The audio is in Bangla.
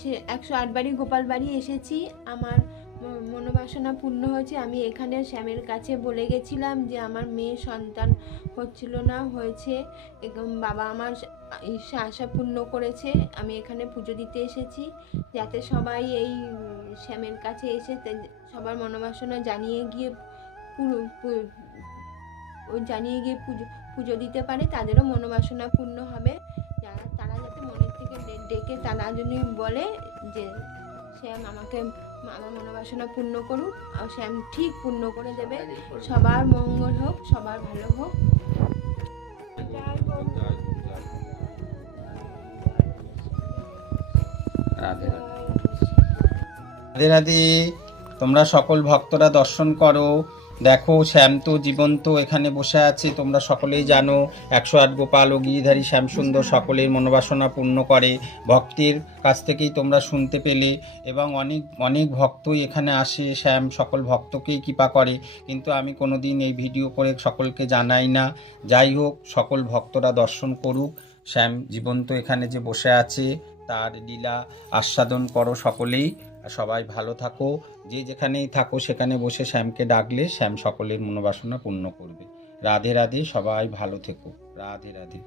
এসে 108 বাড়ি গোপাল বাড়ি এসেছি। আমার মনোবাসনা পূর্ণ হয়েছে। আমি এখানে শ্যামের কাছে বলে গেছিলাম যে আমার মেয়ে সন্তান হচ্ছিল না, হয়েছে। বাবা আমার সে আশা পূর্ণ করেছে। আমি এখানে পুজো দিতে এসেছি যাতে সবাই এই শ্যামের কাছে এসে সবার মনোবাসনা জানিয়ে গিয়ে পুজো দিতে পারে, তাদেরও মনোবাসনা পূর্ণ হবে। তারা যাতে মনের থেকে ডেকে তারা যদি বলে যে শ্যাম আমাকে আমার মনোবাসনা পূর্ণ করুক, আর শ্যাম ঠিক পূর্ণ করে দেবে। সবার মঙ্গল হোক, সবার ভালো হোক। রাধে রাধে। তোমরা সকল ভক্তরা দর্শন করো, দেখো শ্যাম তো জীবন্ত এখানে বসে আছে। তোমরা সকলেই জানো 108 গোপাল ও গিরিধারী শ্যামসুন্দর সকলের মনোবাসনা পূর্ণ করে। ভক্তির কাছ থেকেই তোমরা শুনতে পেলে, এবং অনেক অনেক ভক্তই এখানে আসে, শ্যাম সকল ভক্তকেই কৃপা করে। কিন্তু আমি কোনোদিন এই ভিডিও করে সকলকে জানাই না। যাই হোক, সকল ভক্তরা দর্শন করুক। শ্যাম জীবন্ত এখানে যে বসে আছে তার লীলা আস্বাদন করো সকলেই। সবাই ভালো থাকো, যে যেখানেই থাকো সেখানে বসে শ্যামকে ডাকলে শ্যাম সকলের মনোবাসনা পূর্ণ করবে। রাধে রাধে, সবাই ভালো থেকো। রাধে রাধে।